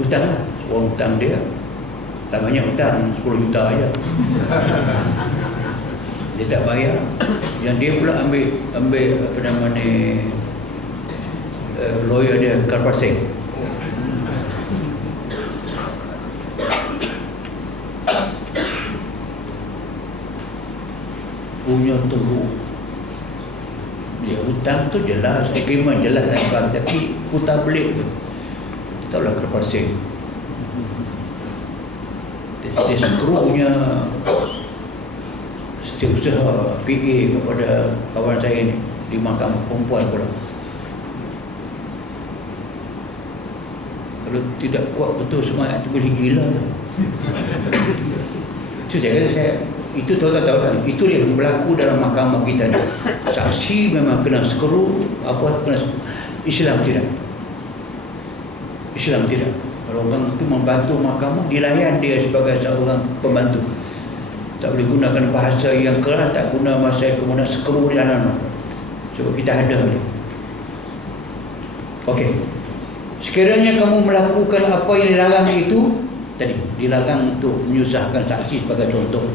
hutang lah. Orang hutang dia tak banyak, hutang 10 juta aja. Dia tak bayar. Yang dia pula ambil apa nama ni, lawyer dia Karpasing. Punya teruk. Dia hutang tu jelas, agreement jelas kan, tapi putar belik tu tahulah Karpasing. Dia skrunya setiausaha PA kepada kawan saya ni di Mahkamah Perempuan pula. Kalau tidak kuat betul semangat tu boleh gila tu. Itu saya kata, itu tahu kan, itu yang berlaku dalam mahkamah kita ni. Saksi memang kena skru, apa kena skru. Islam tidak. Islam tidak. Kalau orang itu membantu mahkamah, dilayan dia sebagai seorang pembantu. Tak boleh gunakan bahasa yang keras, tak guna bahasa yang kemudian skru di dalam. Sebab kita ada ni. Okey. Sekiranya kamu melakukan apa yang dilarang itu, tadi dilarang untuk menyusahkan saksi sebagai contoh.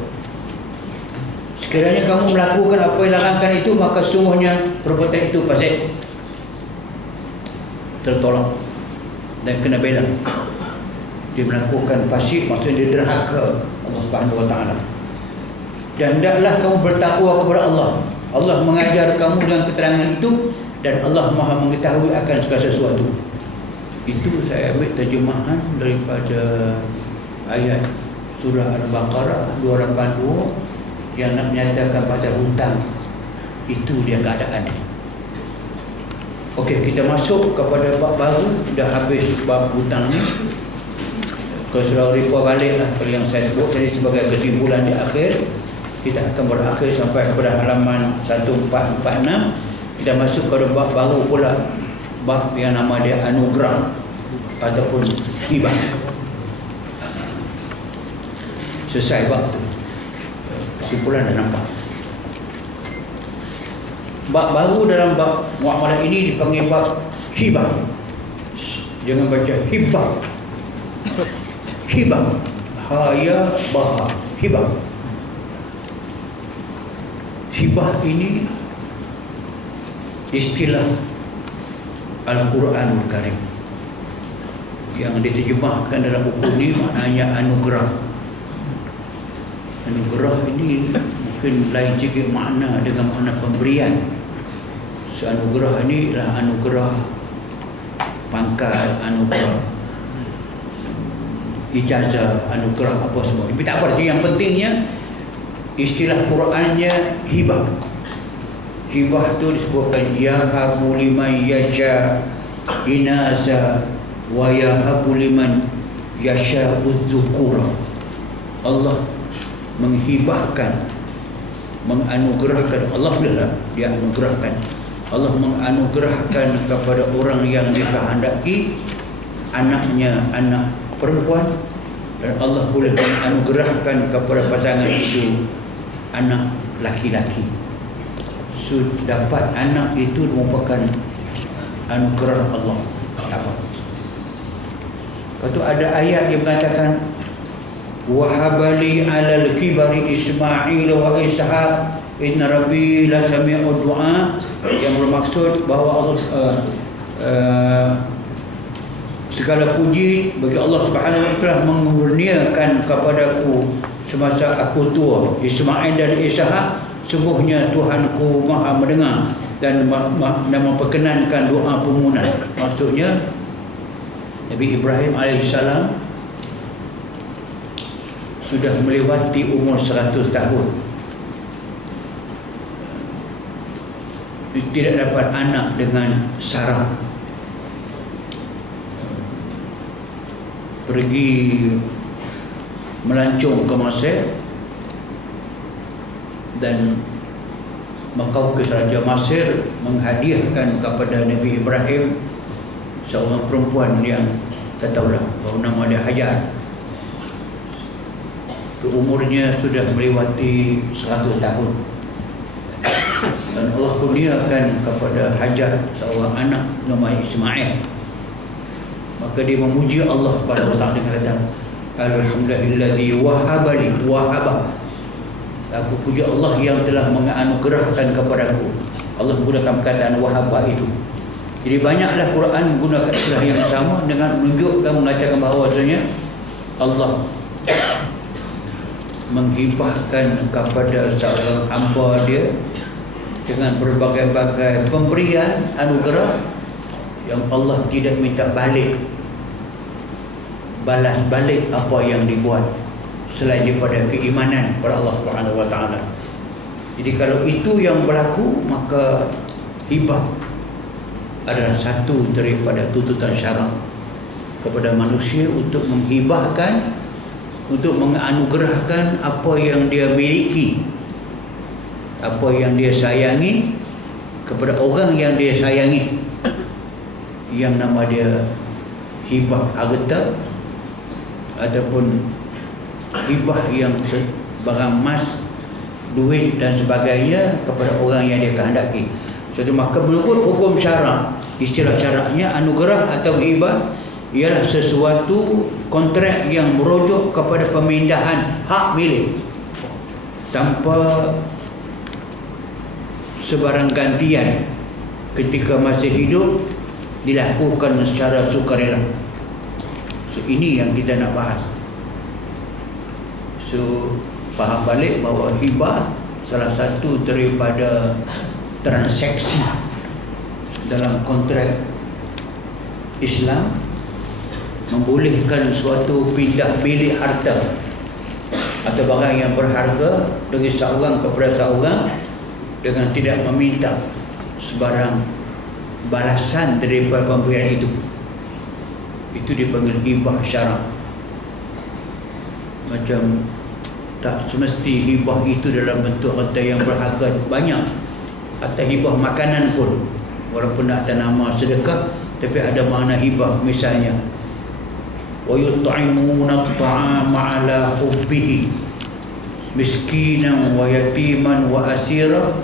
Sekiranya kamu melakukan apa yang dilarangkan itu, maka sungguhnya perbuatan itu fasik, tertolak dan kena bela. Dia melakukan fasik, maksudnya dia derhaka Allah Subhanahu Wa Taala. Dan hendaklah kamu bertakwa kepada Allah. Allah mengajar kamu dengan keterangan itu, dan Allah Maha mengetahui akan segala sesuatu. Itu saya ambil terjemahan daripada ayat surah Al-Baqarah 282 yang nak menyatakan pasal hutang. Itu dia keadaan dia. Okey, kita masuk kepada bab baru. Dah habis bab hutang ni. Kalau sudah report balik lah yang saya sebut tadi sebagai kesimpulan di akhir, kita akan berakhir sampai kepada halaman 1446. Kita masuk kepada bab baru pula, bab yang nama dia anugerah ataupun hibah. Selesai bab tu, kesimpulan dah nampak. Bab baru dalam bab muamalah ini dipanggil bab hibah. Jangan baca hibah. Hibah, haya baha, hibah. Hibah ini istilah Al-Quranul Karim yang diterjemahkan dalam buku ini, maknanya anugerah. Anugerah ini mungkin lain sikit makna dengan makna pemberian. Anugerah ini adalah anugerah pangkat, anugerah ijazah, anugerah apa semua. Tapi tak apa, yang pentingnya istilah Qurannya hibah. Hibah tu disebutkan yahabu liman yasha inasa wa yahabu liman yasha uzzukura. Allah menghibahkan, menganugerahkan. Allah adalah dia anugerahkan. Allah menganugerahkan kepada orang yang dikehendaki anaknya anak perempuan, dan Allah boleh menganugerahkan kepada pasangan itu anak laki-laki. So, dapat anak itu merupakan anugerah Allah. Apa? Lepas tu ada ayat yang mengatakan wahabali alal kibari Ismail wa Ishaq inna rabbi la sami'ud du'a, yang bermaksud bahawa Allah segala puji bagi Allah Subhanahu Wa Taala mengurniakan kepadaku semasa aku tua Ismail dan Ishaq, sungguhnya Tuhanku Maha mendengar dan memperkenankan doa permohonan. Maksudnya Nabi Ibrahim alaihissalam sudah melewati umur 100 tahun, tidak dapat anak dengan Sarah. Pergi melancong ke Mesir dan Makaukis Raja Mesir menghadiahkan kepada Nabi Ibrahim seorang perempuan yang tak tahulah bahawa nama dia Hajar. Umurnya sudah melewati 100 tahun, dan Allah kurniakan kepada Hajar seorang anak nama Ismail. maka dia memuji Allah Subhanahu wa taala dengan kata alhamdulillahilladzi wahaba. Aku puji Allah yang telah menganugerahkan kepadaku. Allah menggunakan perkataan wahaba itu. Jadi banyaklah Quran menggunakan istilah yang sama dengan menunjukkan, mengatakan bahawasanya Allah menghibahkan kepada seorang hamba dia dengan berbagai-bagai pemberian anugerah yang Allah tidak minta balas balik apa yang dibuat selain daripada keimanan kepada Allah Subhanahu wa taala. Jadi kalau itu yang berlaku, maka hibah adalah satu daripada tuntutan syarak kepada manusia untuk menghibahkan, untuk menganugerahkan apa yang dia miliki, apa yang dia sayangi kepada orang yang dia sayangi, yang nama dia hibah harta ataupun hibah yang barang emas, duit dan sebagainya kepada orang yang dia kehendaki. Jadi maka menurut hukum syarak, istilah syaraknya anugerah atau hibah ialah sesuatu kontrak yang merujuk kepada pemindahan hak milik tanpa sebarang gantian ketika masih hidup, dilakukan secara sukarela. So ini yang kita nak bahas. So faham balik bahawa hibah salah satu daripada transaksi dalam kontrak Islam, membolehkan suatu pindah milik harta atau barang yang berharga dari seorang kepada seorang dengan tidak meminta sebarang balasan daripada pemberian itu. Itu dipanggil hibah syarak. Macam tak semesti hibah itu dalam bentuk harta yang berharga banyak, atau hibah makanan pun, walaupun tak ada nama sedekah tapi ada makna hibah. Misalnya wa yut'imuna at-ta'ama 'ala hubbihi miskinan wa yatiman wa asira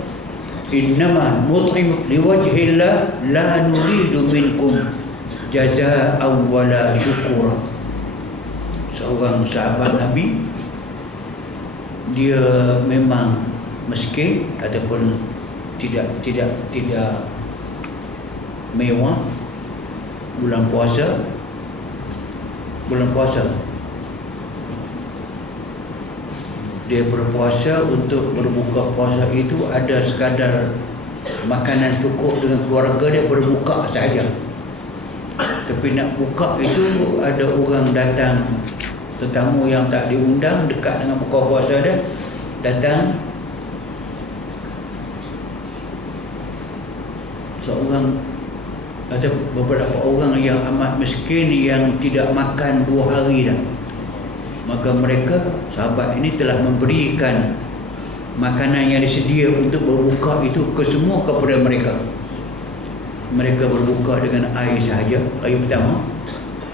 innama nut'imu liwajhillah la nuridu minkum jazaa'an wala syukura. Seorang sahabat Nabi, dia memang miskin ataupun tidak mewah. Bulan puasa dia berpuasa, untuk berbuka puasa itu ada sekadar makanan cukup dengan keluarga dia, berbuka saja. Tapi nak buka itu ada orang datang, tetamu yang tak diundang, dekat dengan buka puasa dia, datang seorang ada beberapa orang yang amat miskin yang tidak makan 2 hari dah. Maka mereka, sahabat ini telah memberikan makanan yang disedia untuk berbuka itu ke semua kepada mereka. Mereka berbuka dengan air sahaja, air pertama.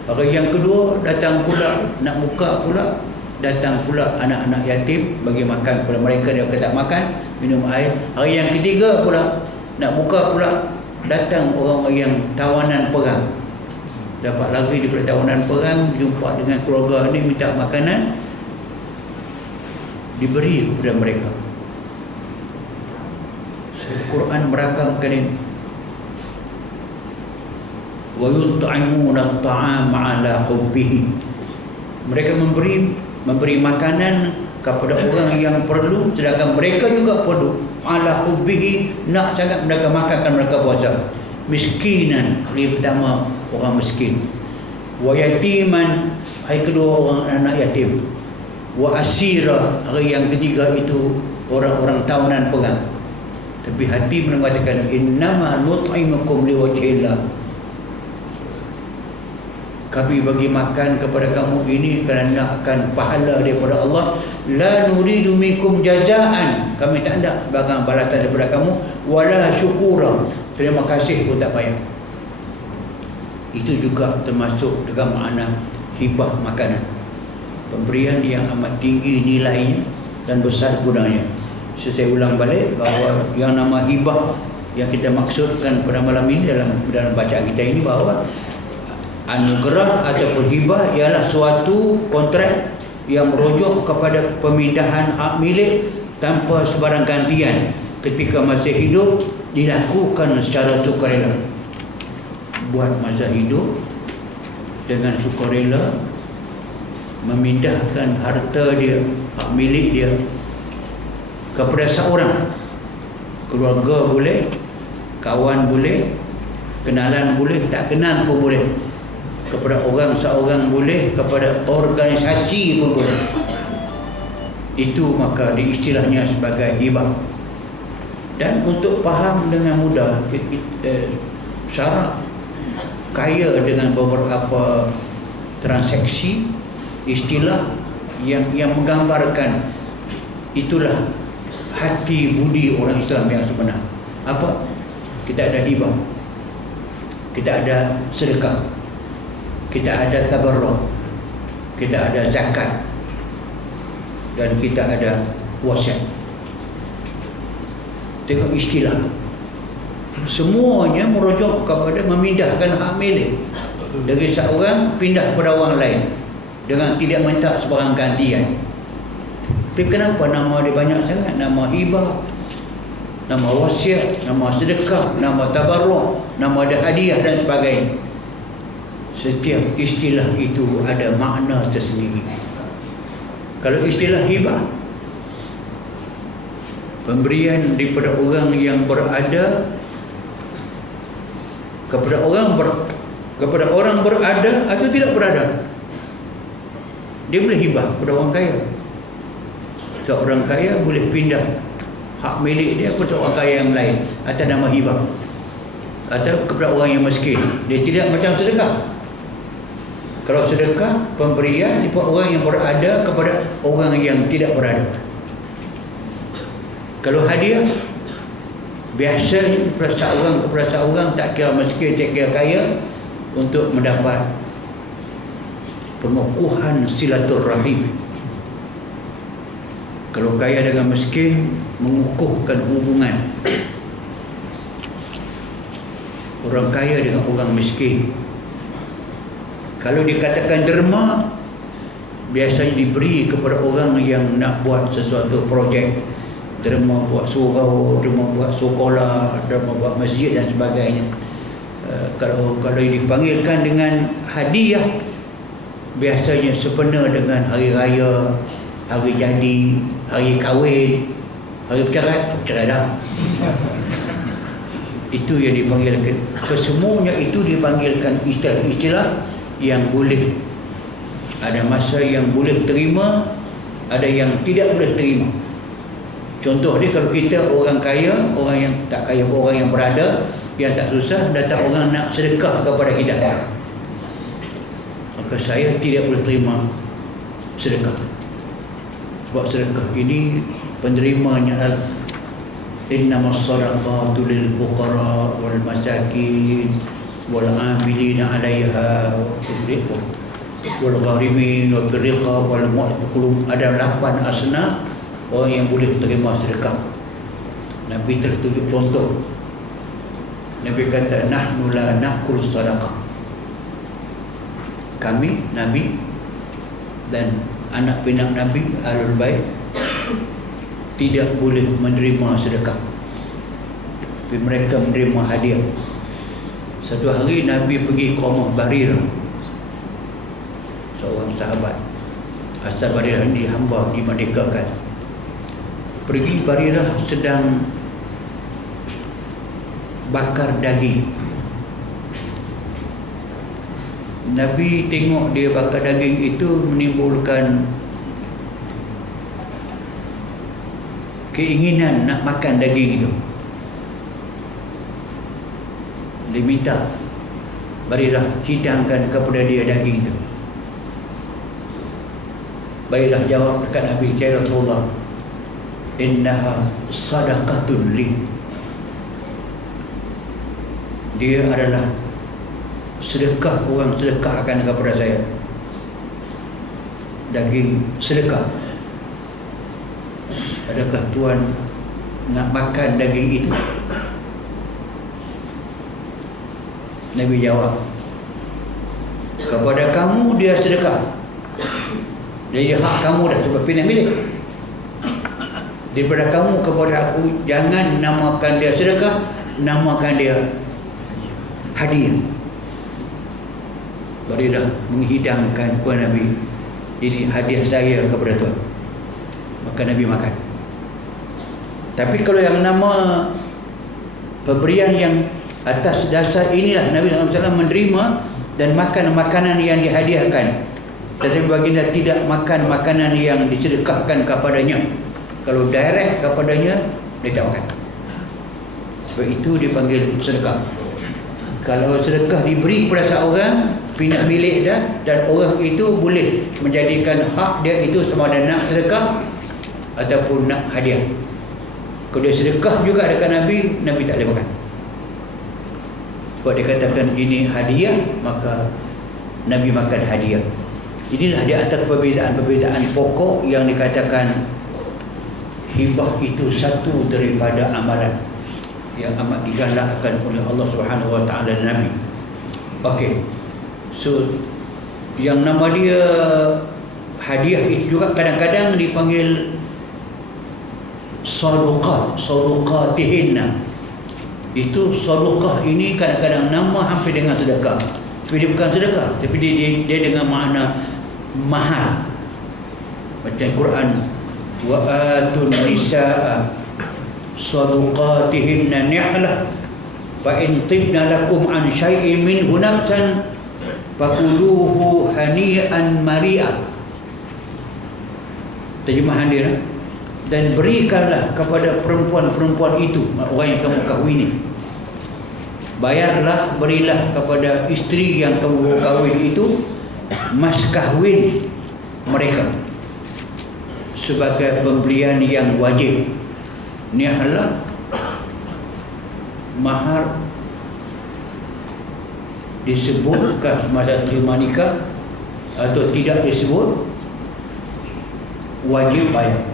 Hari yang kedua datang pula, nak buka pula, datang pula anak-anak yatim, bagi makan kepada mereka, dia tak makan, minum air. Hari yang ketiga pula, nak buka pula, datang orang yang tawanan perang, dapat lari daripada tawanan perang, jumpa dengan keluarga ini, minta makanan, diberi kepada mereka. Al-Quran merakamkan ini, wa yut'imuna at-ta'ama 'ala hubbihi. Mereka memberi makanan kepada orang yang perlu, sedangkan mereka juga perlu. Ala hubbihi, nak sangat mereka makan, mereka puasa. Miskinan, hari pertama orang miskin. Wa yatiman, hari kedua orang anak yatim. Wa asira, hari yang ketiga itu orang-orang tawanan perang. Tapi hati mengatakan innama nut'imukum liwajhillah, kami bagi makan kepada kamu ini kerana akan pahala daripada Allah. La nuridu minkum jazaan, kami tak nak sebagai balasan daripada kamu. Wala syukura, terima kasih pun tak payah. Itu juga termasuk dengan makna hibah makanan, pemberian yang amat tinggi nilainya dan besar gunanya. Saya ulang balik bahawa yang nama hibah yang kita maksudkan pada malam ini dalam bacaan kita ini, bahawa Anugerah ataupun hibah ialah suatu kontrak yang merujuk kepada pemindahan hak milik tanpa sebarang gantian ketika masih hidup, dilakukan secara sukarela. Buat masa hidup dengan sukarela, memindahkan harta dia, hak milik dia kepada seorang, keluarga boleh, kawan boleh, kenalan boleh, tak kenal pun boleh, kepada orang seorang boleh, kepada organisasi pun boleh. Itu maka diistilahnya sebagai hibah. Dan untuk faham dengan mudah, syarat kaya dengan beberapa transaksi, istilah yang menggambarkan itulah hati budi orang Islam yang sebenar. Apa? Kita ada hibah, kita ada sedekah, kita ada tabarruk, kita ada zakat, dan kita ada wasiat. Tengok istilah, semuanya merujuk kepada memindahkan hak milik dari seorang pindah kepada orang lain dengan tidak minta sebarang gantian. Tapi kenapa nama dia banyak sangat? Nama hibah, nama wasiat, nama sedekah, nama tabarruk, nama ada hadiah dan sebagainya. Setiap istilah itu ada makna tersendiri. Kalau istilah hibah, pemberian daripada orang yang berada kepada orang berada atau tidak berada. Dia boleh hibah kepada orang kaya. Seorang kaya boleh pindah hak milik dia kepada orang kaya yang lain atas nama hibah, atau kepada orang yang miskin. Dia tidak macam sedekah. Kalau sedekah, pemberian daripada orang yang berada kepada orang yang tidak berada. Kalau hadiah, biasanya kepada seorang tak kira miskin, tak kira kaya, untuk mendapat pengukuhan silaturahim. Kalau kaya dengan miskin, mengukuhkan hubungan orang kaya dengan orang miskin. Kalau dikatakan derma, biasanya diberi kepada orang yang nak buat sesuatu projek. Derma buat surau, derma buat sekolah, derma buat masjid dan sebagainya. Kalau dipanggilkan dengan hadiah, biasanya sempena dengan hari raya, hari jadi, hari kahwin, hari bercerai dah. Itu yang dipanggilkan. Kesemuanya itu dipanggilkan istilah-istilah yang boleh. Ada masa yang boleh terima, ada yang tidak boleh terima. Contoh dia, kalau kita orang kaya, orang yang tak kaya, orang yang berada, yang tak susah, datang orang nak sedekah kepada kita, maka saya tidak boleh terima sedekah. Sebab sedekah ini penerimanya adalah innamas sadaqatu lil fuqara wal masakin wal amilina 'alaiha wal gharimin wal riqab wal mu'taqulub. Ada 8 asnaf orang yang boleh terima sedekah. Nabi telah tunjuk contoh. Nabi kata, nahnu la na'kul sadaqah. Kami, Nabi dan anak pinak Nabi, Ahlul Bait, tidak boleh menerima sedekah, tapi mereka menerima hadiah. Satu hari Nabi pergi ke rumah Barirah, seorang sahabat. Asal Barirah ini hamba dimerdekakan. Pergi, Barirah sedang bakar daging. Nabi tengok dia bakar daging itu menimbulkan keinginan nak makan daging itu. Dia minta Barirah hidangkan kepada dia daging itu. Barirah jawab dekat Nabi, "Ya Rasulullah, innaha sadaqatun li." Dia adalah sedekah, orang sedekahkan kepada saya. Daging sedekah. Adakah Tuan nak makan daging itu? Nabi jawab, kepada kamu dia sedekah. Jadi hak kamu dah, sebab pindah milik. Daripada kamu kepada aku, jangan namakan dia sedekah, namakan dia hadiah. Baru dah menghidangkan kepada Nabi, ini hadiah saya kepada Tuhan. Maka Nabi makan. Tapi kalau yang nama pemberian yang atas dasar inilah, Nabi SAW menerima dan makan makanan yang dihadiahkan. Tetapi baginda tidak makan makanan yang disedekahkan kepadanya. Kalau direct kepadanya, dia tak makan. Sebab itu dipanggil sedekah. Kalau sedekah diberi kepada seorang, pindah milik dah, dan orang itu boleh menjadikan hak dia itu sama ada nak sedekah ataupun nak hadiah. Kalau dia sedekah juga dekat Nabi, Nabi tak boleh makan. Sebab dia katakan ini hadiah, maka Nabi makan hadiah. Inilah di atas perbezaan-perbezaan pokok yang dikatakan hibah itu satu daripada amalan yang amat digalakkan oleh Allah Subhanahu Wa Taala dan Nabi. Okey. So yang nama dia hadiah itu juga kadang-kadang dipanggil sadaqah, sadaqatihinna. Itu sadaqah ini kadang-kadang nama hampir dengan sedekah. Tapi dia bukan sedekah, tapi dia dengan makna mahal. Macam Quran, wa atun nisaa sadaqatihinna nihlah fa in tibna lakum an syai'in minhu nafsan fakuluhu hani'an mari'a. Terjemahan dia, dan berikanlah kepada perempuan-perempuan itu, orang yang kamu kahwini, bayarlah, berilah kepada isteri yang kamu kahwin itu mas kahwin mereka sebagai pemberian yang wajib. Ini adalah mahar disebutkan masa terima nikah atau tidak disebut, wajib bayar.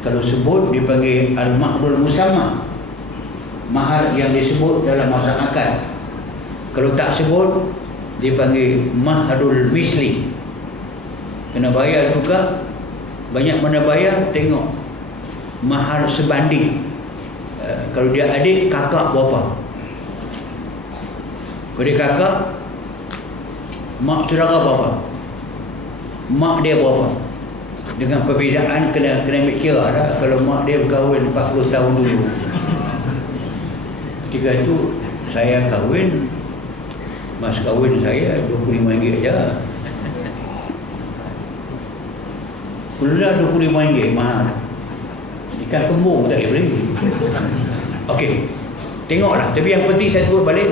Kalau sebut dipanggil al-mahrul musamma, mahar yang disebut dalam masa akad. Kalau tak sebut dipanggil mahrul misli, kena bayar juga. Banyak mana bayar, tengok mahar sebanding. Kalau dia adik, kakak berapa? Kalau dia kakak, mak saudara berapa? Mak dia berapa? Dengan perbezaan kena ambil kira dah. Kalau mak dia berkahwin 40 tahun dulu, ketika itu saya kahwin, mas kahwin saya RM25 saja. Pula RM25 mahal. Ikan kembung tak boleh beli. Okey, tengoklah. Tapi yang penting saya sebut balik,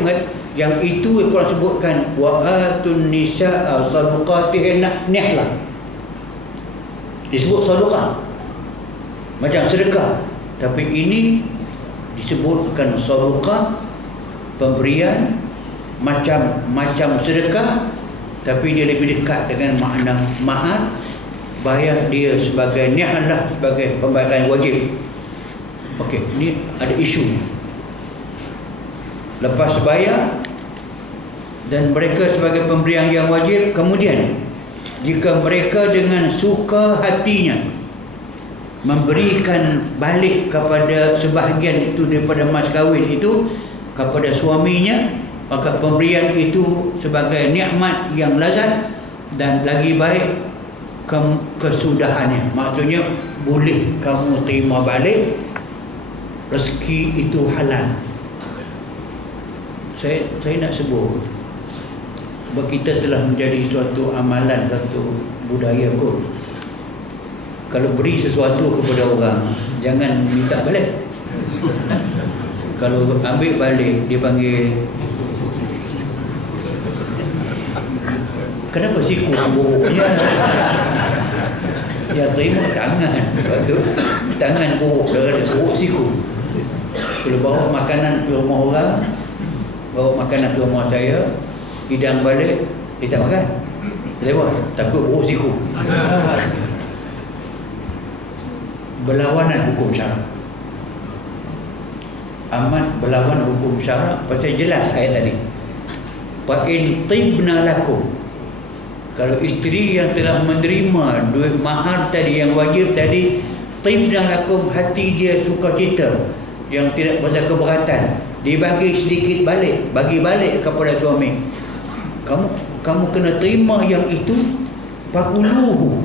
yang itu Quran sebutkan wa atun nisaa sadaqatihinna nihlah. Disebut sedekah macam sedekah, tapi ini disebutkan sedekah, pemberian macam sedekah, tapi dia lebih dekat dengan makna mahar. Bayar dia sebagai nihlah, sebagai pembayaran wajib. Okey, ini ada isu. Lepas bayar dan mereka sebagai pemberian yang wajib, kemudian jika mereka dengan suka hatinya memberikan balik kepada sebahagian itu daripada mas kahwin itu kepada suaminya, maka pemberian itu sebagai nikmat yang lazat dan lagi baik kesudahannya. Maksudnya boleh kamu terima balik, rezeki itu halal. Saya nak sebut sebab kita telah menjadi suatu amalan, satu budaya kot. Kalau beri sesuatu kepada orang, jangan minta balik. Kalau ambil balik, dia panggil, kenapa siku buruknya? Dia terima tangan, lepas tu tangan buruk, buruk siku. Kalau bawa makanan ke rumah orang, bawa makanan ke rumah saya, hidang balik, dia tak makan. Kenapa? Takut buruk siku. Berlawanan hukum syarak. Amat berlawan hukum syarak. Pasal jelas ayat tadi, fa in tibna lakum, kalau isteri yang telah menerima duit mahar tadi yang wajib tadi, tibna lakum, hati dia suka cita, yang tidak berasa keberatan, dia bagi sedikit balik, bagi balik kepada suami, kamu kena terima yang itu, fakuluhu,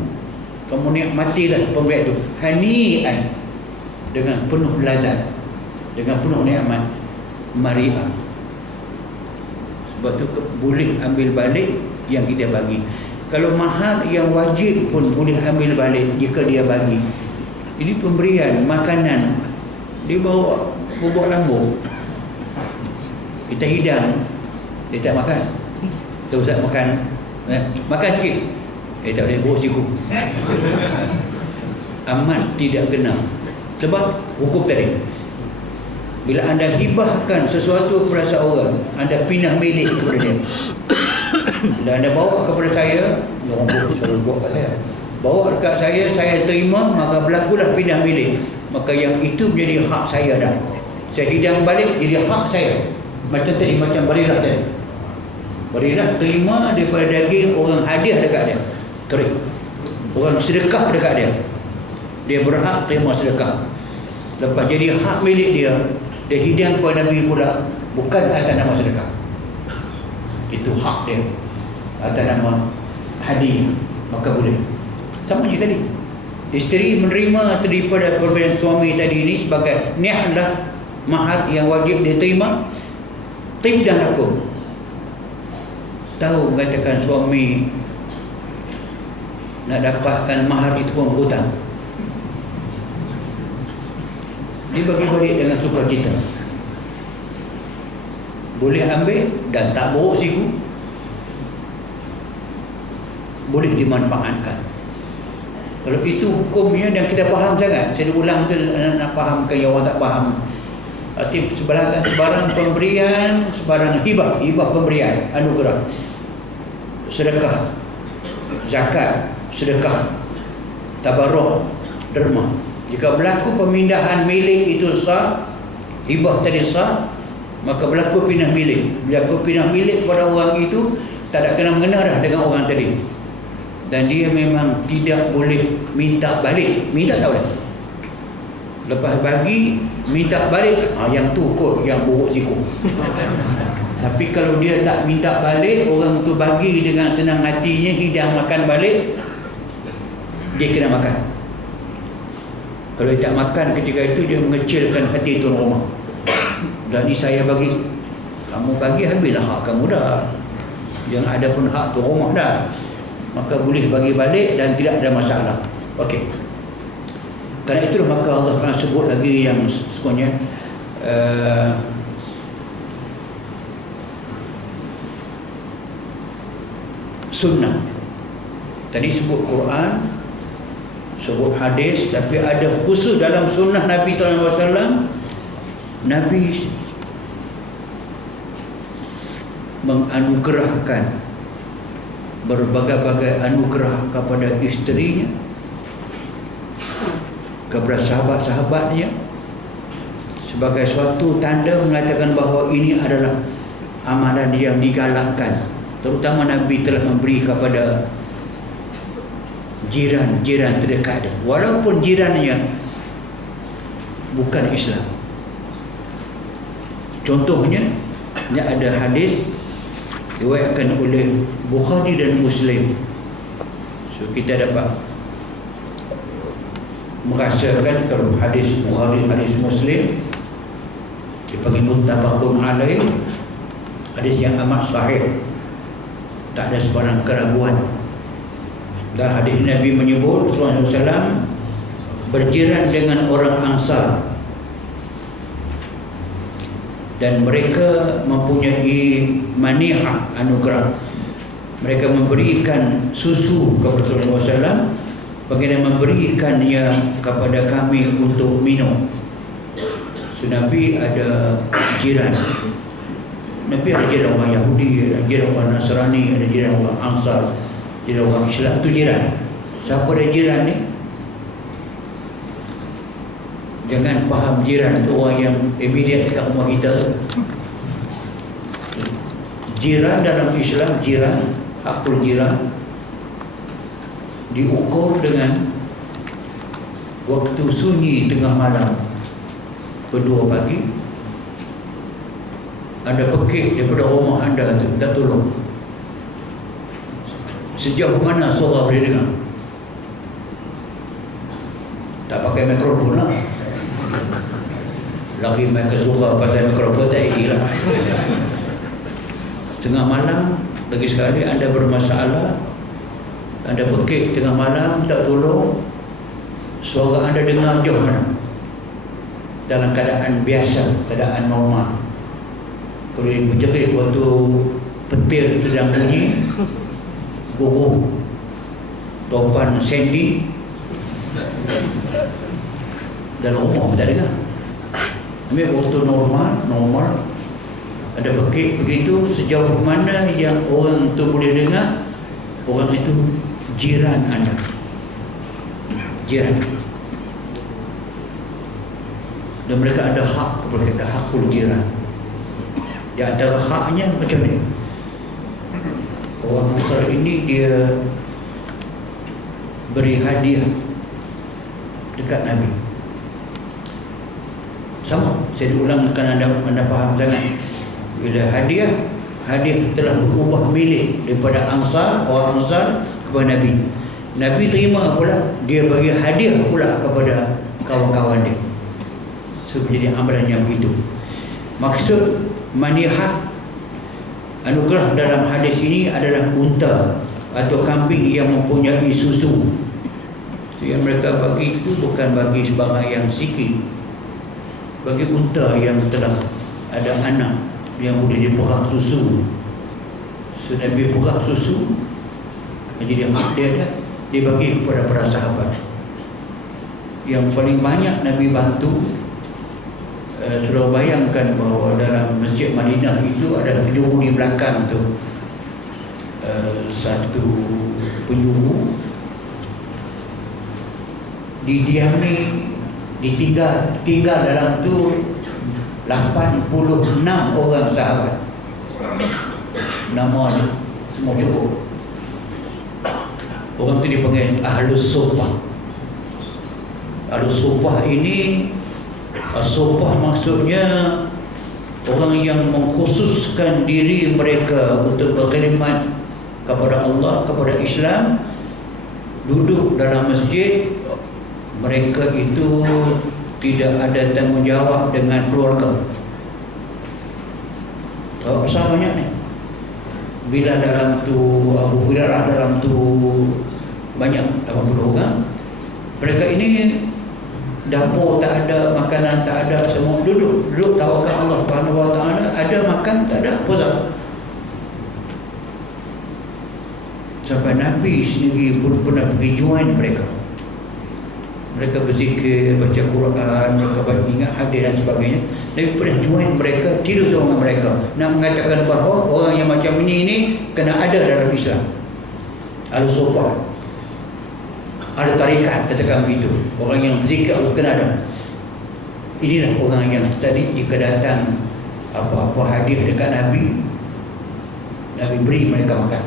kamu nikmatilah pemberian itu, hani'an, dengan penuh lazat, dengan penuh nikmat, mari'ah. Sebab tu boleh ambil balik yang kita bagi. Kalau mahar yang wajib pun boleh ambil balik jika dia bagi. Ini pemberian makanan, dia bawa bubuk lambung, kita hidang, dia tak makan. Kita usah makan, makan sikit, tak boleh bawa siku. Amat tidak kena. Sebab hukum tadi, bila anda hibahkan sesuatu kepada seorang, anda pindah milik kepada dia. Bila anda bawa kepada saya, orang suruh bawa kat saya, bawa dekat saya terima, maka berlakulah pindah milik. Maka yang itu menjadi hak saya dah. Saya hidang balik, jadi hak saya. Macam tadi, macam barirah tadi. Barirah terima daripada daging orang hadiah dekat dia, kering. Orang sedekah dekat dia, dia berhak terima sedekah. Lepas jadi hak milik dia, dia hidang kepada Nabi pula, bukan atas nama sedekah. Itu hak dia atas nama hadiah, maka boleh. Sama je tadi, isteri menerima daripada pemberian suami tadi ini sebagai niatlah mahar yang wajib dia terima. Tibdah lakum, tahu mengatakan suami nak dapatkan mahar itu pun berhutang, dia bagi balik dengan sukacita, boleh ambil dan tak buruk siku, boleh dimanfaatkan. Kalau itu hukumnya dan kita faham sangat, saya ulang tu nak fahamkan yang orang tak faham. Arti sebarang pemberian, sebarang hibah pemberian, anugerah, sedekah, zakat, sedekah, tabarruk, derma. Jika berlaku pemindahan milik itu sah, hibah tadi sah, maka berlaku pindah milik. Berlaku pindah milik kepada orang itu, tak ada kena-mengena dah dengan orang tadi. Dan dia memang tidak boleh minta balik. Minta tak boleh. Lepas bagi, minta balik, yang tu kot yang buruk siku. Tapi kalau dia tak minta balik, orang tu bagi dengan senang hatinya, hidang makan balik, dia kena makan. Kalau dia tak makan ketika itu, dia mengecilkan hati tuan rumah. Dan ni saya bagi, kamu bagi habislah hak kamu dah, yang ada pun hak tuan rumah dah, maka boleh bagi balik dan tidak ada masalah. Okey. Kerana itulah maka Allah Ta'ala sebut lagi yang sebenarnya sunnah. Tadi sebut Quran, sebut hadis, tapi ada khusus dalam sunnah Nabi SAW. Nabi menganugerahkan berbagai-bagai anugerah kepada isterinya, kepada sahabat-sahabatnya, sebagai suatu tanda mengatakan bahawa ini adalah amalan yang digalakkan. Terutama Nabi telah memberi kepada jiran-jiran terdekat dia, walaupun jirannya bukan Islam. Contohnya, ini ada hadis diriwayatkan oleh Bukhari dan Muslim. So kita dapat merasakan kalau hadis Bukhari, hadis Muslim dipanggil muttafaqun alaih, hadis yang amat sahih, tak ada sebarang keraguan. Dan hadis Nabi menyebut Rasulullah SAW berjiran dengan orang Ansar, dan mereka mempunyai manihah, anugerah. Mereka memberikan susu kepada Rasulullah SAW, bagaimana memberikannya kepada kami untuk minum. So Nabi ada jiran. Nabi ada jiran orang Yahudi, ada jiran orang Nasrani, ada jiran orang Ansar, jiran orang Islam. Itu jiran. Siapa ada jiran ni? Jangan faham jiran itu orang yang immediate dekat rumah kita. Jiran dalam Islam, jiran, hakul jiran diukur dengan waktu sunyi tengah malam berdua pagi, anda pekik daripada rumah anda tu, dah tolong. Sejauh mana suara boleh dengar? Tak pakai mikrofon lah. Lagi mereka suara pasal mikrofon tak idea lah. Tengah malam lagi sekali anda bermasalah, anda pekik tengah malam tak tolong, suara anda dengar jauh mana? Dalam keadaan biasa, keadaan normal. Kalau berjerit waktu petir sedang bunyi, gugup topan Sandy dalam rumah tak dengar. Ambil waktu normal ada pekik begitu, sejauh mana yang orang tu boleh dengar, orang itu jiran anda, jiran, dan mereka ada hak kepada kita, hakul jiran. Di antara haknya macam ni, orang Ansar ini dia beri hadiah dekat Nabi. Sama, saya diulangkan anda faham sangat. Bila hadiah telah berubah milik daripada Ansar, orang Ansar kepada Nabi. Nabi terima pula, dia bagi hadiah pula kepada kawan-kawan dia. So menjadi amalan yang begitu. Maksud manihah, anugerah dalam hadis ini adalah unta atau kambing yang mempunyai susu. So, yang mereka bagi itu bukan bagi sebarang yang sikit, bagi unta yang telah ada anak yang boleh diperak susu. So Nabi perak susu, jadi dia bagi kepada para sahabat. Yang paling banyak Nabi bantu, sudah bayangkan bahawa dalam Masjid Madinah itu ada penjuru di belakang tu, satu penjuru didiami, tinggal dalam tu 86 orang sahabat. Nama dia semua cukup. Orang tu dipanggil Ahlus Suffah. Ahlus Suffah ini, Suffah maksudnya orang yang mengkhususkan diri mereka untuk berkhidmat kepada Allah, kepada Islam, duduk dalam masjid. Mereka itu tidak ada tanggungjawab dengan keluarga. Tahu besar banyak ni. Bila dalam tu Abu Hurairah dalam tu banyak 80 orang. Mereka ini dapur tak ada, makanan tak ada, semua duduk tawakal Allah Subhanahu Wa Taala. Ada makan, tak ada puasa. Sampai Nabi sendiri pun pernah pergi join mereka. Mereka berzikir, baca Quran, mereka ingat hadis dan sebagainya. Nabi pernah join mereka, tidur sama dengan mereka, nak mengatakan bahawa orang yang macam ini kena ada dalam Islam. Al-Suffah, ada tarikat, katakan begitu. Orang yang berzikir Allah kena ada. Inilah orang yang tadi jika datang apa-apa hadiah dekat Nabi, Nabi beri mereka makan.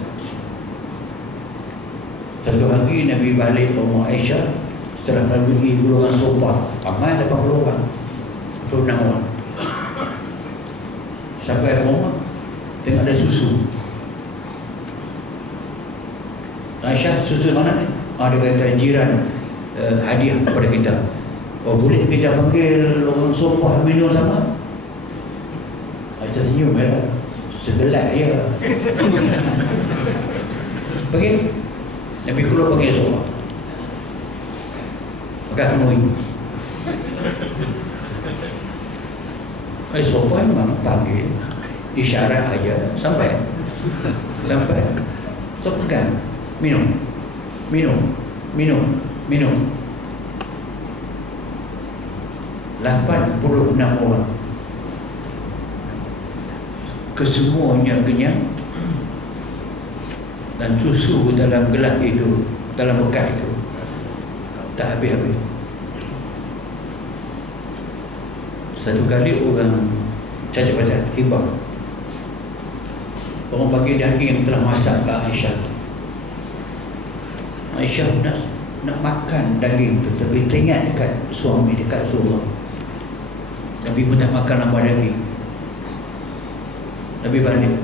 Satu hari Nabi balik ke rumah Aisyah setelah melalui golongan Suffah, ramai 80 orang, 26 orang. Sampai ke rumah, tengok ada susu. Aisyah, susu mana ni? Dia kata jiran hadiah kepada kita. Oh, boleh kita panggil orang Suffah minum sama? Aisyah senyum ya. Sebelah je. Panggil. Nabi keluar panggil Suffah. Maka penuhi. Suffah memang panggil, isyarat aja sampai. So pegang, minum. 86 orang. Kesemuanya kenyang. Dan susu dalam gelas itu, dalam bekas itu tak habis-habis. Satu kali orang cacat-cacat hibah, orang bagi daging yang telah masak ke Aisyah. Aisyah nak makan daging tu, tapi teringat dekat suami, dekat Rasulullah. Nabi pun tak makan lama daging. Nabi balik,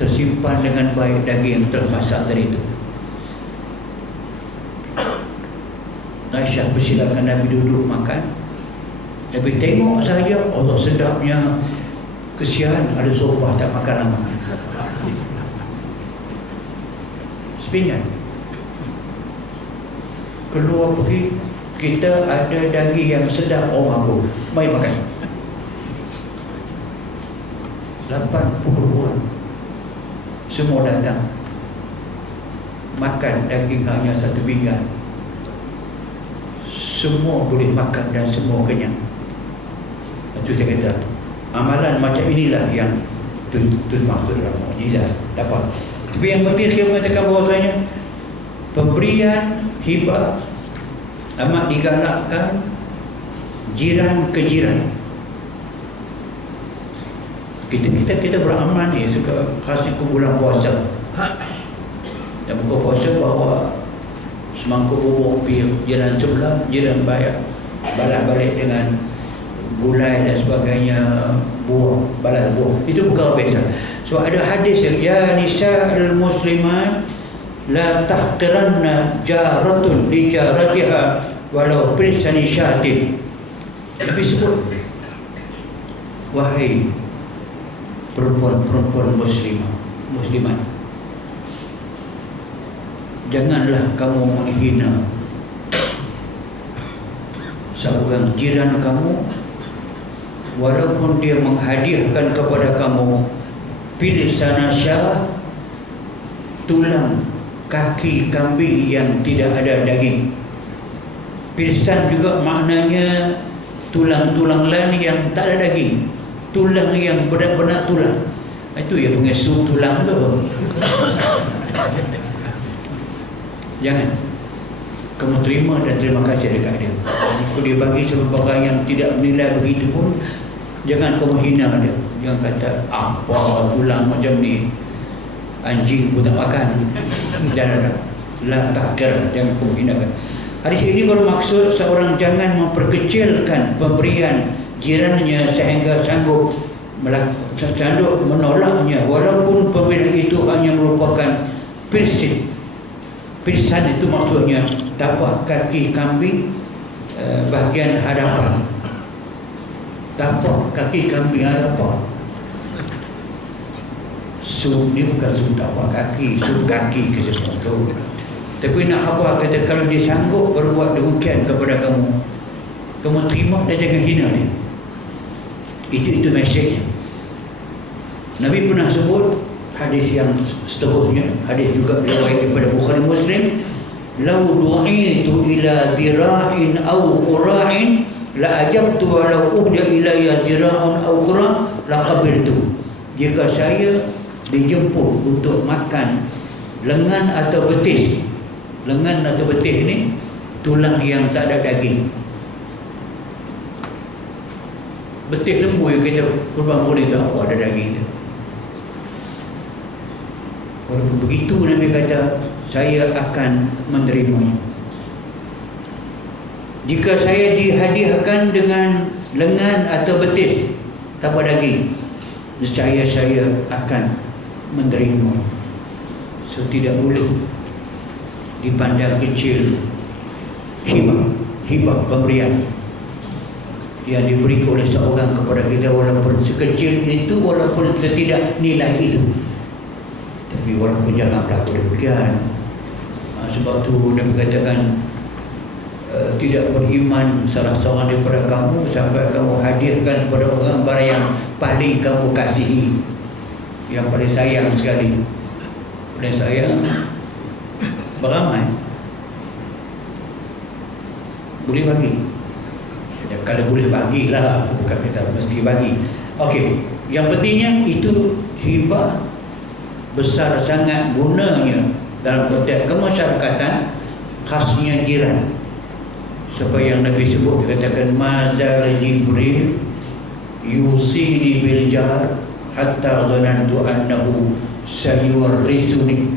tersimpan dengan baik daging yang telah masak dari itu. Aisyah persilakan Nabi duduk makan. Nabi tengok saja, Allah sedapnya. Kesian ada sopa tak makan lama. Sepinggan keluar pergi, kita ada daging yang sedap, aku mari makan. 80 orang semua datang makan daging hanya satu pinggan. Semua boleh makan dan semua kenyang. Itu saya kata, amalan macam inilah yang tu maksud dalam mukjizat. Tak apa. Tapi yang penting saya mengatakan bahawasanya pemberian hibah amat digalakkan jiran ke jiran. Kita beramal ni suka khasnya ke bulan puasa. Dan buka puasa bawa semangkuk bubuk pergi jiran sebelah, jiran bayar balas balik dengan gulai dan sebagainya, buah, balas buah. Itu bukan biasa. So ada hadis yang ya nisa al-muslimat la tahqiranna jaratun li jaratiha walau birsani syatin. Nabi sebut, wahai perempuan-perempuan muslimat, janganlah kamu menghina seorang jiran kamu walaupun dia menghadiahkan kepada kamu pirsana syah, tulang kaki kambing yang tidak ada daging. Pirsan juga maknanya tulang-tulang lain yang tak ada daging, tulang yang benar-benar tulang. Itu yang panggil sup tulang tu. Jangan kamu terima dan terima kasih dekat dia. Kalau dia bagi sebuah barang yang tidak bernilai begitu pun, jangan kamu hina dia. Jangan kata apa tulang macam ni, anjing pun tak makan. Jangan la takir, jangan kamu hinakan. Hadis ini bermaksud seorang jangan memperkecilkan pemberian jirannya sehingga sanggup menolaknya walaupun pemberian itu hanya merupakan pirsin. Pirsan itu maksudnya tapak kaki kambing bahagian hadapan. Tapak kaki kambing hadapan. Sup ni bukan sup tapak kaki, sup kaki ke sesuatu. Tapi nak apa kata, kalau dia sanggup berbuat demikian kepada kamu, kamu terima dan jangan hina dia. Itu mesejnya. Nabi pernah sebut hadis yang seterusnya, hadis juga diriwayatkan daripada Bukhari Muslim, "Lau du'itu ila dira'in aw qura'in la ajabtu wa law uhda ilayya dira'un aw qura' la qabiltu." Jika saya dijemput untuk makan lengan atau betis. Lengan atau betis ni tulang yang tak ada daging. Betis lembu yang kita kurban boleh tak apa ada daging dia. Walaupun begitu Nabi kata, saya akan menerimanya. Jika saya dihadiahkan dengan lengan atau betis tanpa daging, saya akan menerima. So tidak boleh dipandang kecil hibah pemberian yang diberi oleh seorang kepada kita, walaupun sekecil itu, walaupun setidak nilai itu. Tapi walaupun jangan berlaku demikian. Sebab tu Nabi katakan, tidak beriman salah seorang daripada kamu sampai kamu hadiahkan kepada orang barang yang paling kamu kasihi, yang paling sayang sekali. Paling sayang beramai, boleh bagi ya, kalau boleh bagilah, bukan kita mesti bagi. Okey, yang pentingnya itu hibah besar sangat gunanya dalam konteks kemasyarakatan, khasnya jiran. Seperti yang Nabi sebut, dikatakan mazal Jibril yusini bil jar hatta dhanantu annahu sayuwarrisuni.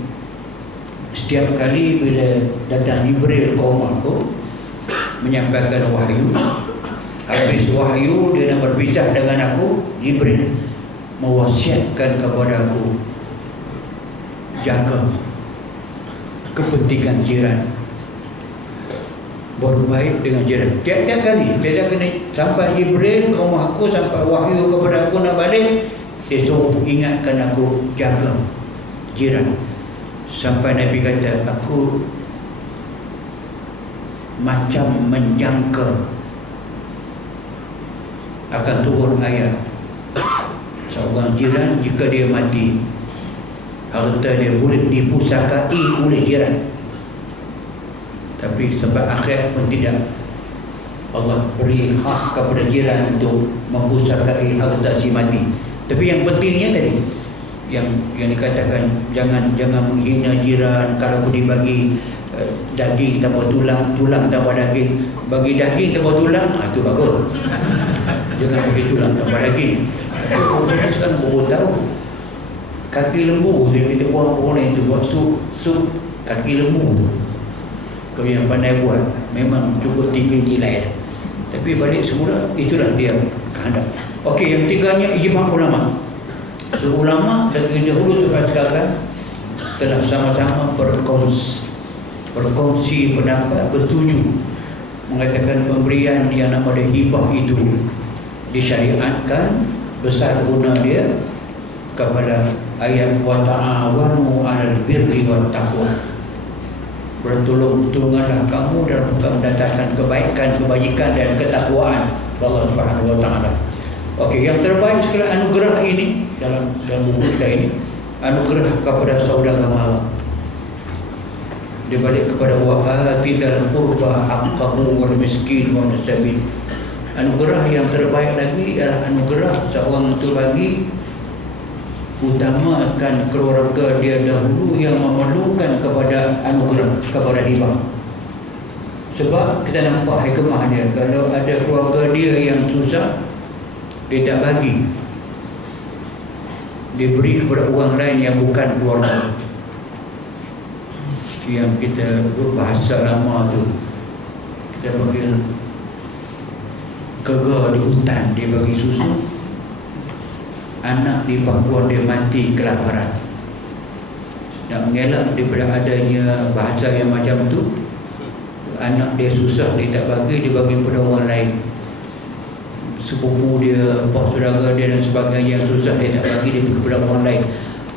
Setiap kali bila datang Jibril ke rumahku menyampaikan wahyu, habis wahyu dia nak berpisah dengan aku, Jibril mewasiatkan kepada aku jaga kepentingan jiran, berbaik dengan jiran. Tiap-tiap kali sampai Jibril ke rumah aku, sampai wahyu kepada aku nak balik, dia suruh ingatkan aku jaga jiran. Sampai Nabi kata, aku macam menjangka akan turun ayat seorang jiran jika dia mati, harta dia boleh dipusakai oleh jiran, tapi sebab akhirat pun tidak. Allah beri hak kepada jiran untuk mempusakai harta si mati. Tapi yang pentingnya tadi yang dikatakan jangan menghina jiran. Kalau aku dibagi daging tanpa tulang, tulang tanpa daging, bagi daging tanpa tulang, itu bagus. Jangan bagi tulang tanpa daging. Orang sekarang baru tahu kaki lembu dia kita buang orang itu buat sup kaki lembu. Kau yang pandai buat memang cukup tinggi nilai dah. Tapi balik semula itulah dia kehendak. Okey, yang tiganya ijma' ulama. So, ulama dari dahulu sampai sekarang telah sama-sama berkongsi pendapat, bersetuju mengatakan pemberian yang nama dia hibah itu disyariatkan besar guna dia kepada ayat wa ta'awanu 'alal birri wat taqwa. Bertolong-tolonglah kamu dalam mendatangkan kebaikan, kebajikan dan ketakwaan Allah Subhanahu wa taala. Okey, yang terbaik sekali anugerah ini dalam buku kita ini, anugerah kepada saudara mara. Dia balik kepada wa atidal qurba haqqahu wal miskin wa sabil. Anugerah yang terbaik lagi adalah anugerah seorang itu bagi utamakan keluarga dia dahulu yang memerlukan kepada anugerah, kepada hibah. Sebab kita nampak hikmah dia, kalau ada keluarga dia yang susah, dia tak bagi, dia beri kepada orang lain yang bukan keluarga. Yang kita bahasa lama tu, kita panggil gegar di hutan, dia bagi susu, anak di pangkuan dia mati kelaparan. Nak mengelak daripada adanya bahasa yang macam tu, anak dia susah, dia tak bagi, dia bagi kepada orang lain, sepupu dia, pak saudara dia dan sebagainya yang susah, dia tak bagi, dia bagi kepada orang lain.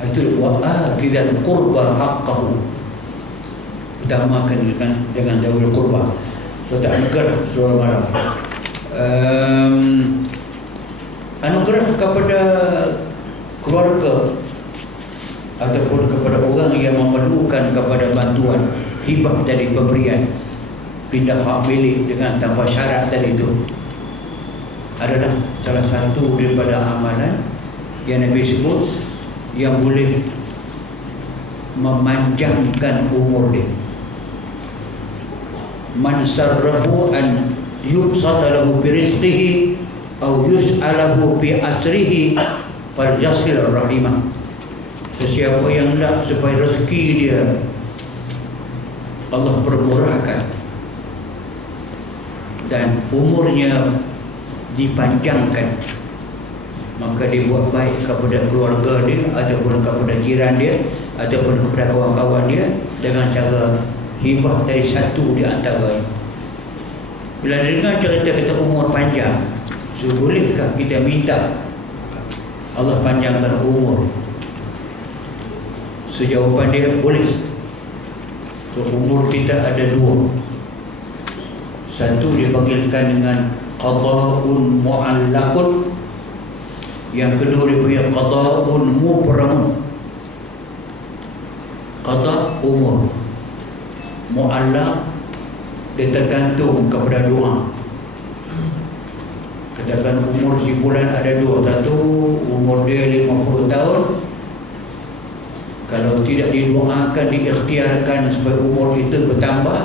Itu wa'atidal qurba haqqahu, utamakan dengan dawil qurba. So tak anugerah surah malam. Anugerah kepada keluarga ataupun kepada orang yang memerlukan kepada bantuan, hibah dari pemberian, pindah hak milik dengan tanpa syarat tadi itu adalah salah satu daripada amalan yang Nabi sebut yang boleh memanjangkan umur dia. Man sarrahu an yubsata lahu bi rizqihi aw yus'alahu bi asrihi falyasil rahimah. Sesiapa yang hendak supaya rezeki dia Allah permurahkan dan umurnya dipanjangkan, maka dia buat baik kepada keluarga dia ataupun kepada jiran dia ataupun kepada kawan-kawan dia dengan cara hibah dari satu di antaranya. Bila dengar cerita kita umur panjang, so bolehkah kita minta Allah panjangkan umur? So jawapan dia boleh. So umur kita ada dua. Satu dipanggilkan dengan qada'un mu'allaqun, yang kedua dia punya qada'un mubramun. Qada' umur, mu'allaq dia tergantung kepada doa. Katakan umur si bulan ada dua. Satu umur dia 50 tahun, kalau tidak didoakan, diikhtiarkan supaya umur itu bertambah,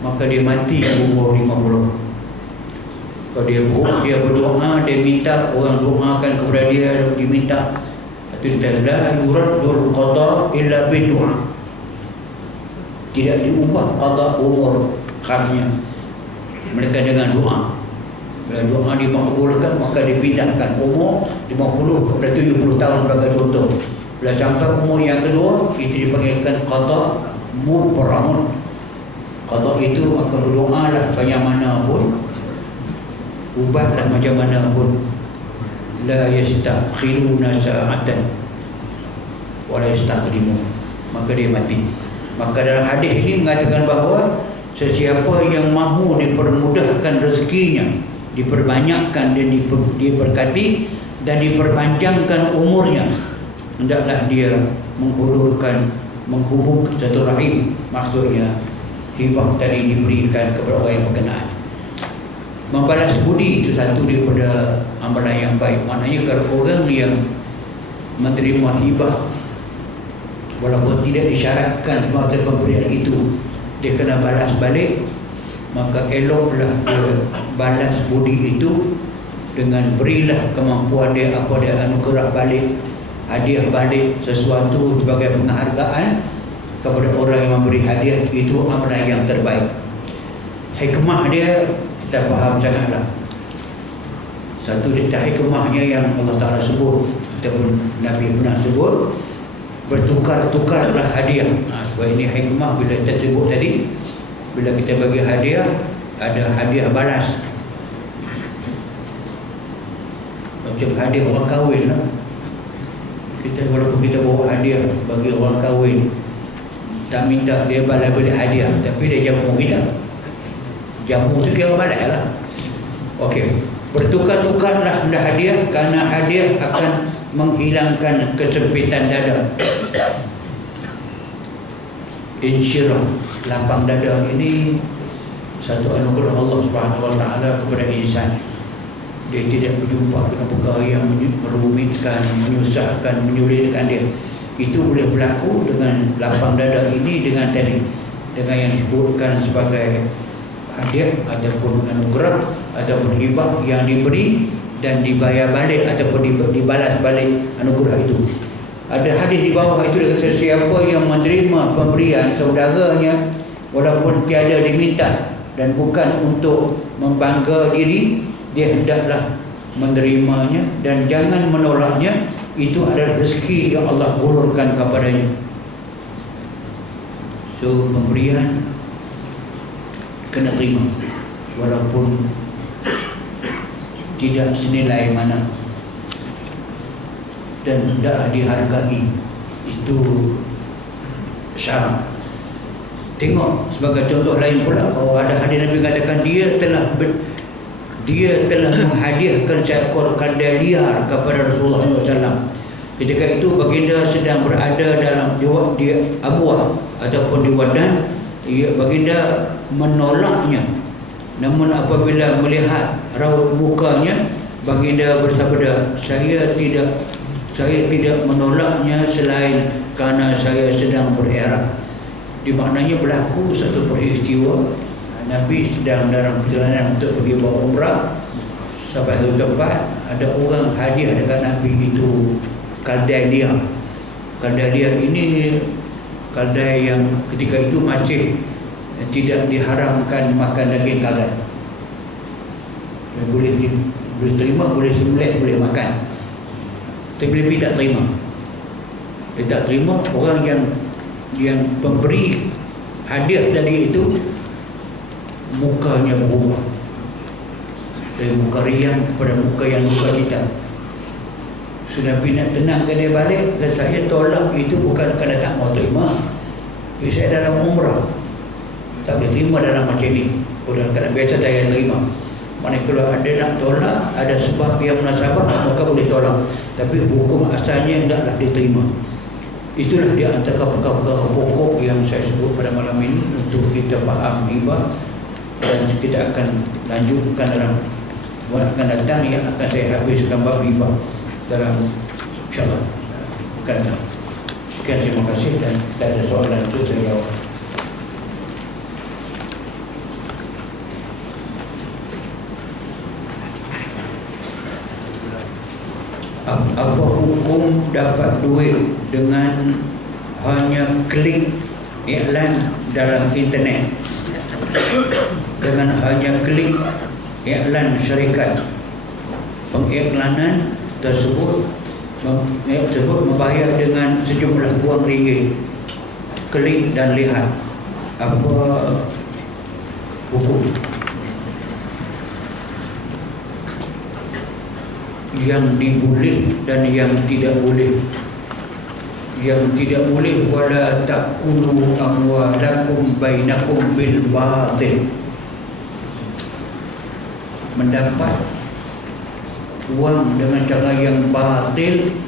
maka dia mati umur 50. Kalau dia berdoa, dia minta orang doakan kepada dia, diminta. Itu dia la yuraddul qada illa bidu'a. Tidak diubah qada umur haknya mereka dengan doa. Bila doa dimakbulkan, maka dipindahkan umur 50 kepada 70 tahun sebagai contoh. Bila sampai umur yang kedua, itu dipanggilkan qada mubramun. Qada itu maka berdoalah banyak mana pun, ubahlah macam mana pun, la yastakhiruna sa'atan wa la yastaqdimun, maka dia mati. Maka dalam hadis ini mengatakan bahawa sesiapa yang mahu dipermudahkan rezekinya, diperbanyakkan dan diberkati dan diperpanjangkan umurnya, hendaklah dia menghubung satu rahim. Maksudnya hibah tadi diberikan kepada orang yang berkenaan. Membalas budi itu satu daripada amalan yang baik. Maknanya kalau orang yang menerima hibah, walaupun tidak disyaratkan semasa pemberian itu dia kena balas balik, maka eloklah dia balas budi itu dengan berilah kemampuan dia, apa dia anugerah balik, hadiah balik sesuatu sebagai penghargaan kepada orang yang memberi hadiah. Itu amalan yang terbaik. Hikmah dia kita faham sangatlah. Satu dari hikmahnya yang Allah Ta'ala sebut ataupun Nabi pernah sebut, bertukar-tukarlah hadiah. Sebab ini hikmah bila kita sebut tadi, bila kita bagi hadiah, ada hadiah balas. Macam hadiah orang kahwin lah. Kita walaupun kita bawa hadiah bagi orang kahwin, tak minta dia balas balik hadiah, tapi dia jamu kita. Jamu tu kira balas lah. Okey, bertukar-tukarlah hadiah, kerana hadiah akan menghilangkan kesempitan dada. Insyirah, lapang dada ini satu anugerah Allah Subhanahu Wa Taala kepada insan. Dia tidak berjumpa dengan perkara yang merumitkan, menyusahkan, menyulitkan dia. Itu boleh berlaku dengan lapang dada ini, dengan tadi, dengan yang disebutkan sebagai hadiah ataupun anugerah ataupun hibah yang diberi dan dibayar balik ataupun dibalas balik anugerah itu. Ada hadis di bawah itu dia kata, siapa yang menerima pemberian saudaranya walaupun tiada diminta dan bukan untuk membangga diri, dia hendaklah menerimanya dan jangan menolaknya. Itu adalah rezeki yang Allah hulurkan kepadanya. So pemberian kena terima walaupun tidak senilai mana, dan hendaklah dihargai. Itu syarat. Tengok sebagai contoh lain pula, bahawa ada hadis Nabi katakan dia telah menghadiahkan seekor keledai liar kepada Rasulullah SAW. Ketika itu baginda sedang berada dalam di abuah ataupun di wadan, baginda menolaknya. Namun apabila melihat raut mukanya, baginda bersabda, saya tidak menolaknya selain kerana saya sedang bererak. Di maknanya berlaku satu peristiwa, Nabi sedang dalam perjalanan untuk pergi buat umrah. Sampai satu tempat, ada orang hadiah dekat Nabi itu keledai liar. Keledai liar ini keledai yang ketika itu masih tidak diharamkan makan daging keledai. Boleh terima, boleh sembelih, boleh makan. Tapi Nabi tak terima. Dia tak terima. Orang yang pemberi hadiah tadi itu mukanya berubah dari muka riang kepada muka yang luka cita. Sudah Nabi nak tenangkan dia balik, dan saya tolak itu bukan kerana tak mau terima. Tapi saya dalam umrah, tak boleh terima dalam macam ni. Kerana biasa saya terima. Maknanya kalau ada nak tolak, ada sebab yang munasabah, maka boleh tolak. Tapi hukum asalnya hendaklah diterima. Itulah di antara perkara-perkara pokok yang saya sebut pada malam ini untuk kita faham hibah, dan kita akan lanjutkan dalam bulan akan datang yang akan saya habiskan bab hibah dalam insyaAllah akan datang. Sekian, terima kasih, dan kita ada soalan untuk saya jawab. hukum dapat duit dengan hanya klik iklan dalam internet, dengan hanya klik iklan syarikat. Pengiklanan tersebut membayar dengan sejumlah wang ringgit. Klik dan lihat apa hukum yang diboleh dan yang tidak boleh. Yang tidak boleh, wala taqulu amwalakum bainakum bil batil. Mendapat uang dengan cara yang batil,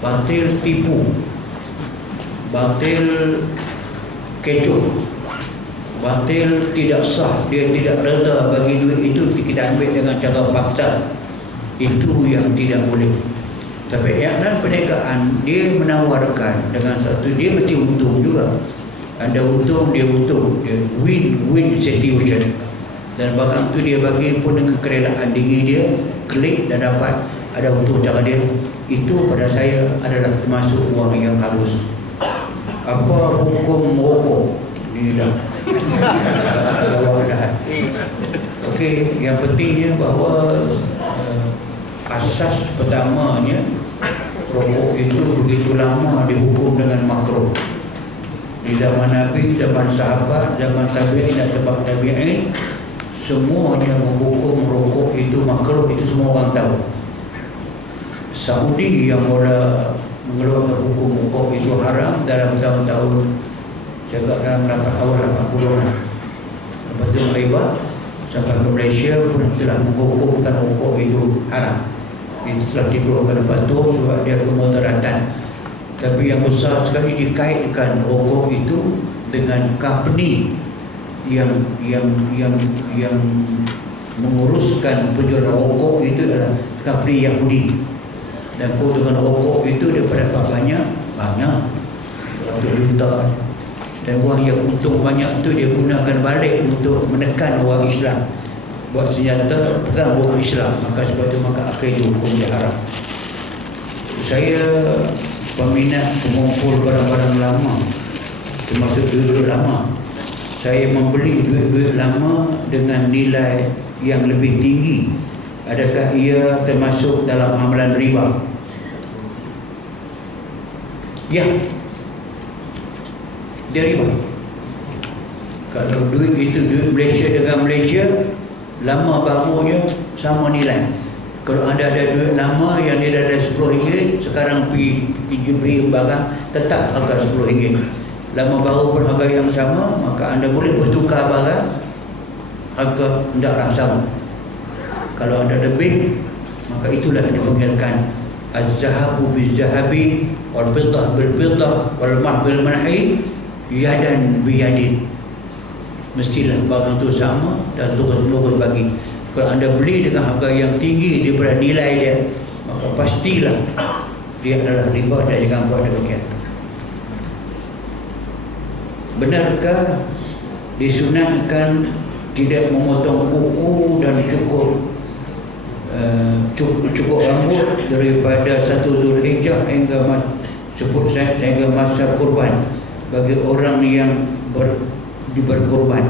batil tipu, batil kecoh, batil tidak sah, dia tidak reda bagi duit itu kita ambil dengan cara paksa. Itu yang tidak boleh. Tapi iklan perniagaan dia menawarkan dengan satu, dia mesti untung juga. Ada untung, dia untung, dia win-win situation. Dan barang tu dia bagi pun dengan kerelaan diri dia, klik dan dapat ada untung cara dia. Itu pada saya adalah termasuk wang yang halus. Apa hukum rokok? Ini dah okey, yang pentingnya bahawa asas pertamanya, rokok itu begitu lama dihukum dengan makruh. Di zaman Nabi, zaman sahabat, zaman tabi'in dan tabi'ut tabi'in, semuanya menghukum rokok itu makruh. Itu semua orang tahu. Saudi yang mula mengeluarkan hukum rokok itu haram dalam tahun-tahun, saya dalam awal 80-an. Lepas itu Malaysia sampai ke Malaysia pun telah menghukumkan rokok itu haram. Itu telah dikeluarkan lepas tu sebab dia kemudaratan. Tapi yang besar sekali dikaitkan rokok itu dengan company yang menguruskan penjualan rokok itu adalah company Yahudi. Dan keuntungan rokok itu daripada banyak juta. Dan wang yang untung banyak itu dia gunakan balik untuk menekan orang Islam, buat senjata perang orang Islam. Maka sebab itu maka akhirnya hukum dia haram. Saya peminat pengumpul barang-barang lama, termasuk duit-duit lama. Saya membeli duit-duit lama dengan nilai yang lebih tinggi. Adakah ia termasuk dalam amalan riba? Ya, dia riba. Kalau duit itu duit Malaysia dengan Malaysia, lama barunya sama nilai. Kalau anda ada duit lama yang dia ada RM10, sekarang pergi beli barang tetap harga RM10. Lama baru pun harga yang sama, maka anda boleh bertukar barang, harga tidaklah sama. Kalau anda lebih, maka itulah yang dipanggilkan az-zahabu bil-zahabi wal-fiddah bil-fiddah wal-mah bil-manhi yadan biyadin. Mestilah barang itu sama dan terus-menerus bagi. Kalau anda beli dengan harga yang tinggi daripada nilai dia, maka pastilah dia adalah riba dan jangan buat demikian. Benarkah disunatkan tidak memotong kuku dan cukup rambut daripada 1 Zulhijjah sehingga masa kurban bagi orang yang berkurban?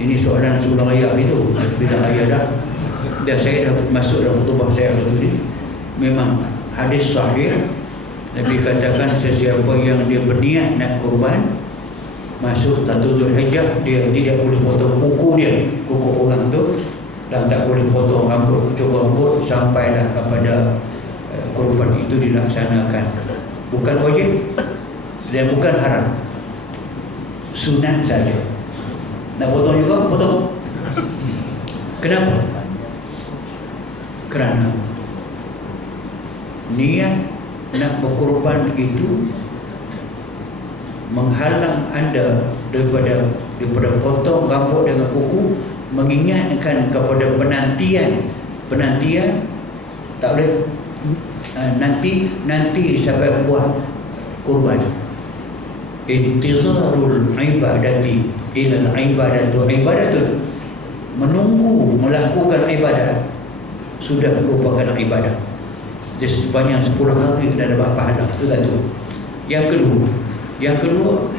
Ini soalan sebelum raya itu. Bila raya dah saya dah masuk dalam khutbah saya tadi. Memang hadis sahih, Nabi katakan sesiapa yang dia berniat nak kurban masuk 1 Zulhijjah, dia tidak boleh potong kuku dia, kuku orang tu, dan tak boleh potong rambut, cukur rambut sampailah kepada kurban itu dilaksanakan. Bukan wajib dan bukan haram, sunat saja. Nak potong juga, potong. Kenapa? Kerana niat nak berkorban itu menghalang anda daripada potong rambut dengan kuku, mengingatkan kepada penantian tak boleh nanti sampai buat kurban. Intizarul ibadati ila ibadatul, menunggu melakukan ibadat sudah merupakan ibadah. Dia sepanjang 10 hari dah dapat pahala. Itu satu. Yang kedua,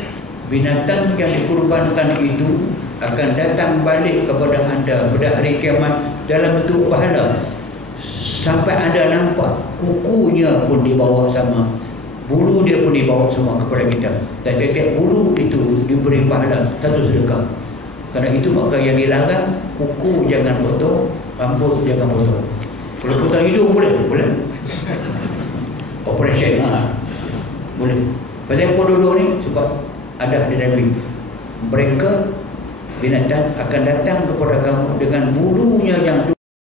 binatang yang dikurbankan itu akan datang balik kepada anda pada hari kiamat dalam bentuk pahala. Sampai anda nampak kukunya pun dibawa sama, bulu dia pun dibawa semua kepada kita, dan tiap-tiap bulu itu diberi pahala satu sedekah. Kerana itu maka yang dilarang, kuku jangan potong, rambut jangan potong. Kalau potong hidung boleh? Operation boleh. Pasal apa dulu ni? Sebab ada di Nabi, mereka binatang akan datang kepada kamu dengan bulunya yang